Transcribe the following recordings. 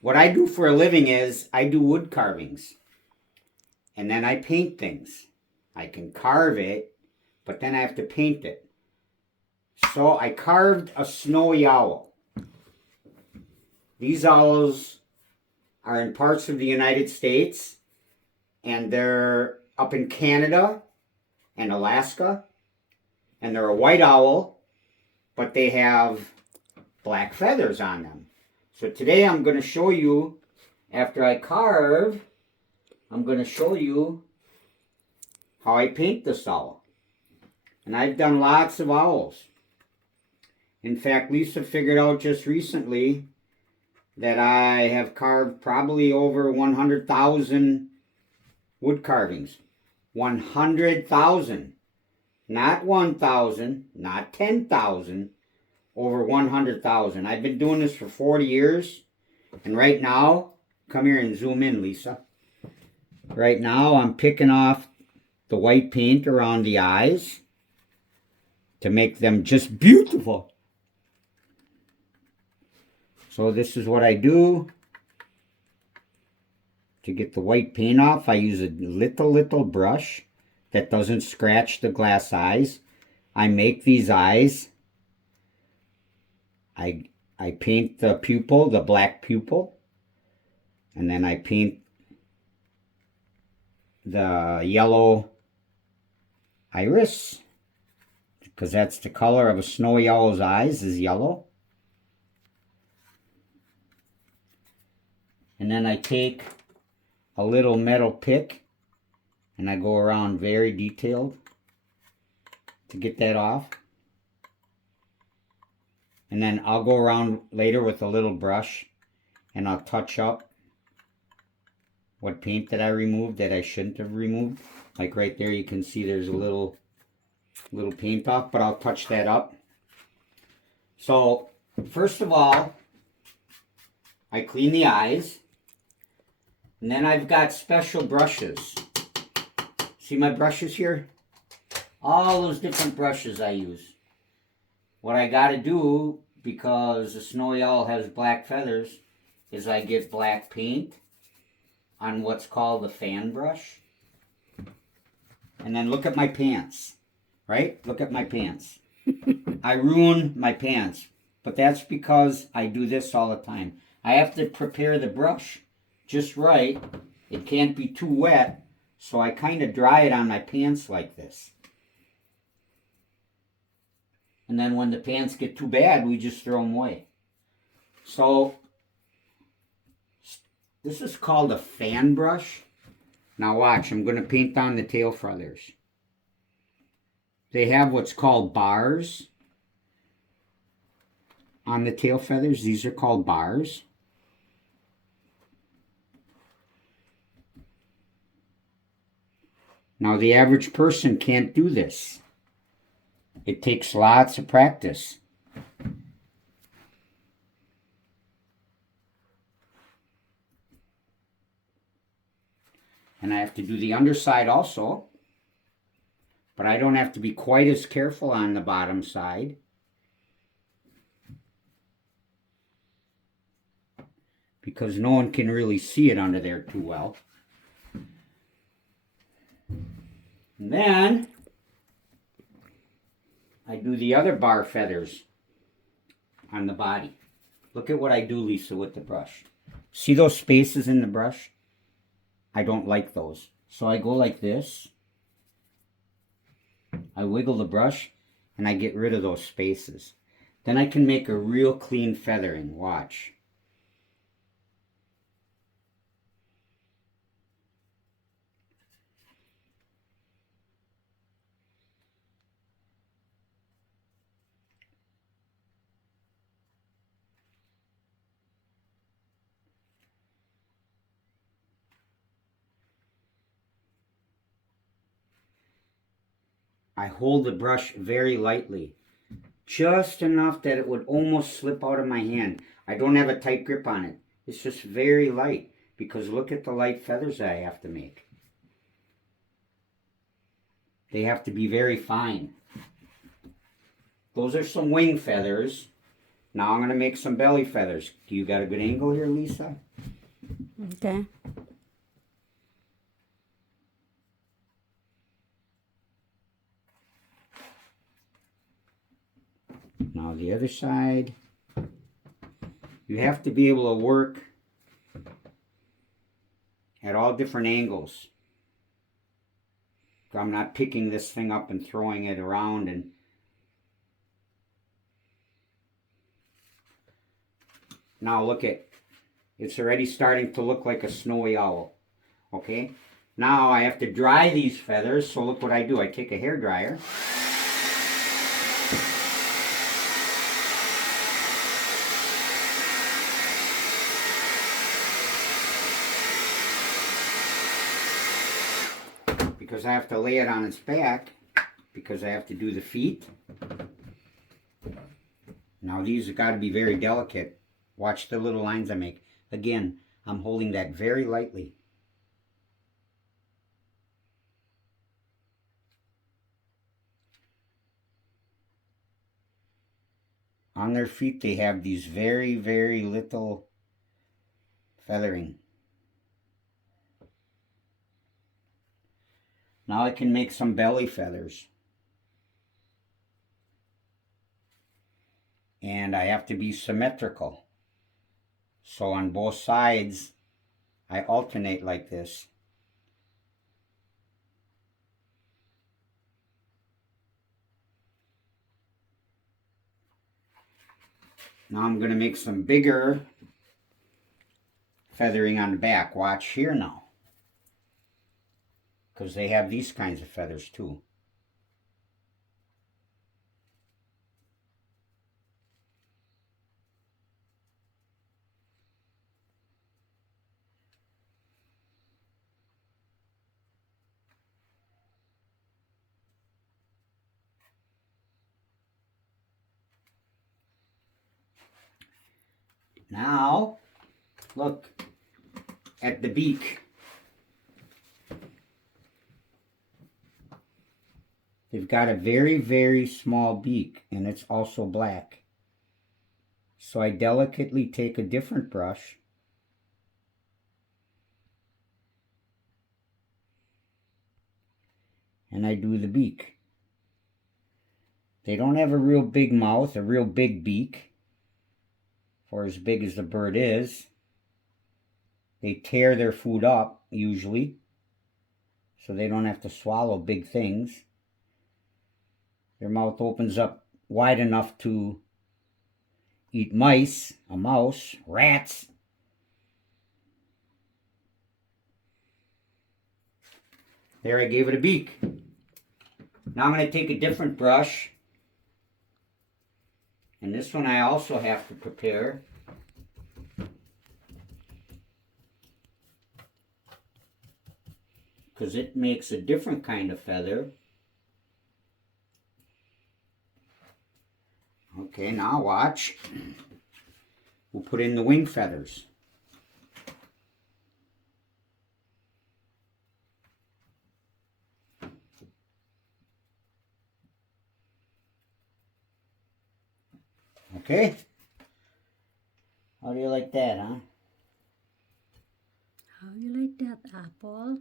what I do for a living is I do wood carvings. And then I paint things. I can carve it, but then I have to paint it. So I carved a snowy owl. These owls are in parts of the United States, and they're up in Canada and Alaska, and they're a white owl, but they have black feathers on them. So today I'm going to show you, after I carve, I'm going to show you how I paint this owl. And I've done lots of owls. In fact, Lisa figured out just recently that I have carved probably over 100,000 wood carvings. 100,000. Not 1,000, not 10,000, over 100,000. I've been doing this for 40 years. And right now, come here and zoom in, Lisa. Right now, I'm picking off the white paint around the eyes to make them just beautiful. So this is what I do. To get the white paint off, I use a little brush that doesn't scratch the glass eyes. I make these eyes. I paint the pupil, the black pupil, and then I paint the yellow iris, because that's the color of a snowy owl's eyes, is yellow. And then I take a little metal pick and I go around very detailed to get that off. And then I'll go around later with a little brush and I'll touch up what paint that I removed that I shouldn't have removed. Like right there, you can see there's a little paint off, but I'll touch that up. So first of all, I clean the eyes. And then I've got special brushes. See my brushes here? All those different brushes I use. What I got to do, because the snowy owl has black feathers, is I get black paint on what's called a fan brush. And then look at my pants, right? Look at my pants. I ruin my pants, but that's because I do this all the time. I have to prepare the brush just right. It can't be too wet, so I kind of dry it on my pants like this. And then when the pants get too bad, we just throw them away. So this is called a fan brush. Now watch, I'm going to paint on the tail feathers. They have what's called bars on the tail feathers. These are called bars. Now the average person can't do this. It takes lots of practice. And I have to do the underside also. But I don't have to be quite as careful on the bottom side. Because no one can really see it under there too well. And then I do the other bar feathers on the body. Look at what I do, Lisa, with the brush. See those spaces in the brush? I don't like those. So I go like this. I wiggle the brush and I get rid of those spaces. Then I can make a real clean feathering. Watch. I hold the brush very lightly, just enough that it would almost slip out of my hand. I don't have a tight grip on it. It's just very light, because look at the light feathers I have to make. They have to be very fine. Those are some wing feathers. Now I'm going to make some belly feathers. Do you got a good angle here, Lisa? Okay. Now the other side. You have to be able to work at all different angles. I'm not picking this thing up and throwing it around. And now look at, it's already starting to look like a snowy owl. Okay, now I have to dry these feathers, so look what I do. I take a hair dryer. Because I have to lay it on its back, because I have to do the feet. Now these have got to be very delicate. Watch the little lines I make. Again, I'm holding that very lightly. On their feet they have these very, very little feathering. Now I can make some belly feathers. And I have to be symmetrical. So on both sides, I alternate like this. Now I'm going to make some bigger feathering on the back. Watch here now. Because they have these kinds of feathers too. Now, look at the beak. They've got a very, very small beak, and it's also black. So I delicately take a different brush and I do the beak. They don't have a real big mouth, a real big beak, for as big as the bird is. They tear their food up, usually, so they don't have to swallow big things. Their mouth opens up wide enough to eat mice, a mouse, rats. There, I gave it a beak. Now I'm going to take a different brush. And this one I also have to prepare. Because it makes a different kind of feather. Okay, now watch. We'll put in the wing feathers. Okay? How do you like that, huh? How you like that, Apple?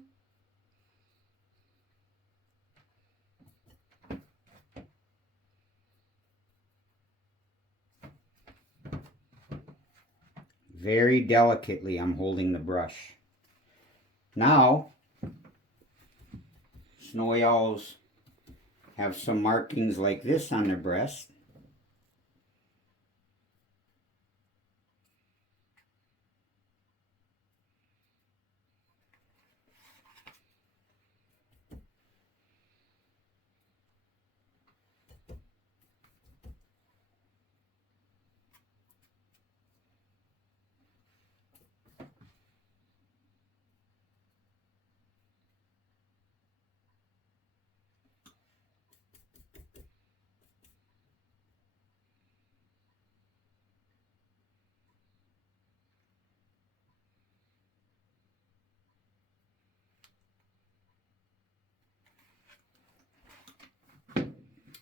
Very delicately I'm holding the brush. Now, snowy owls have some markings like this on their breast.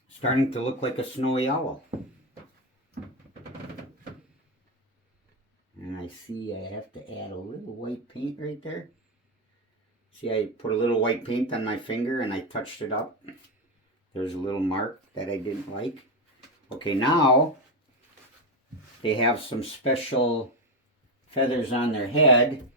Starting to look like a snowy owl. And I see I have to add a little white paint right there. See, I put a little white paint on my finger and I touched it up. There's a little mark that I didn't like. Okay, now they have some special feathers on their head.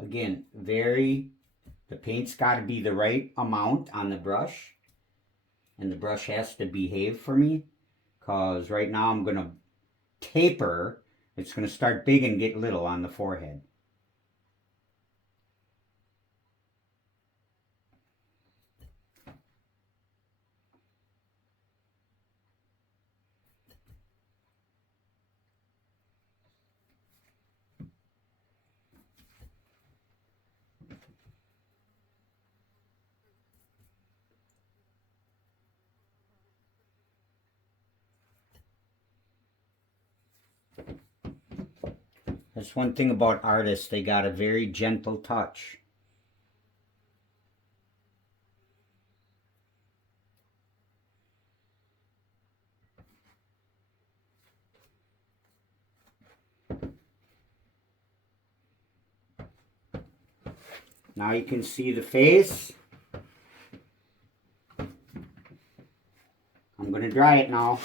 Again, the paint's got to be the right amount on the brush. And the brush has to behave for me. Because right now I'm going to taper. It's going to start big and get little on the forehead. That's one thing about artists, they got a very gentle touch. Now you can see the face. I'm going to dry it now.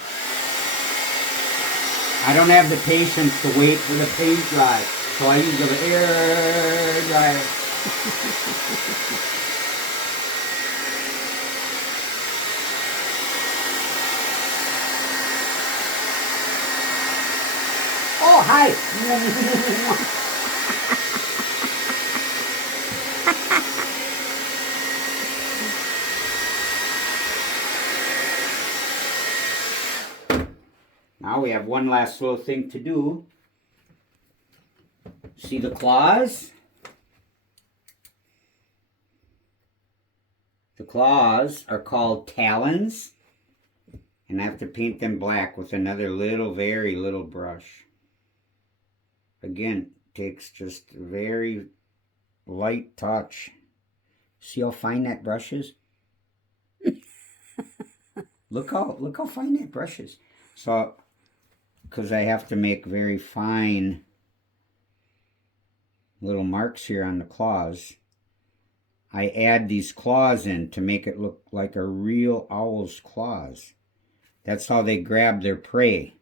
I don't have the patience to wait for the paint dry, so I use the air dryer. Oh, hi! Now we have one last little thing to do. See the claws? The claws are called talons. And I have to paint them black with another very little brush. Again, takes just a very light touch. See how fine that brush is? Look how fine that brush is. So, because I have to make very fine little marks here on the claws, I add these claws in to make it look like a real owl's claws. That's how they grab their prey.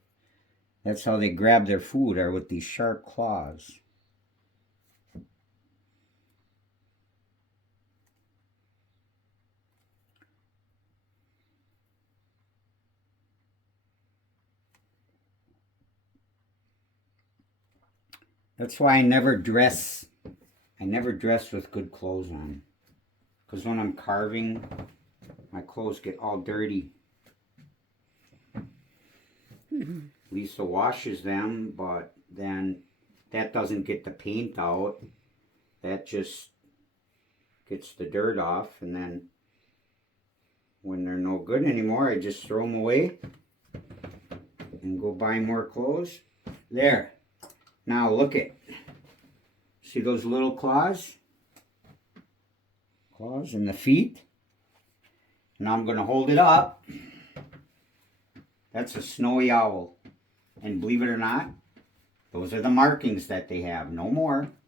That's how they grab their food, are with these sharp claws. That's why I never dress with good clothes on. Because when I'm carving, my clothes get all dirty. Lisa washes them, but then that doesn't get the paint out. That just gets the dirt off, and then when they're no good anymore, I just throw them away and go buy more clothes. There. Now look it. See those little claws? Claws in the feet. Now I'm going to hold it up. That's a snowy owl. And believe it or not, those are the markings that they have. No more.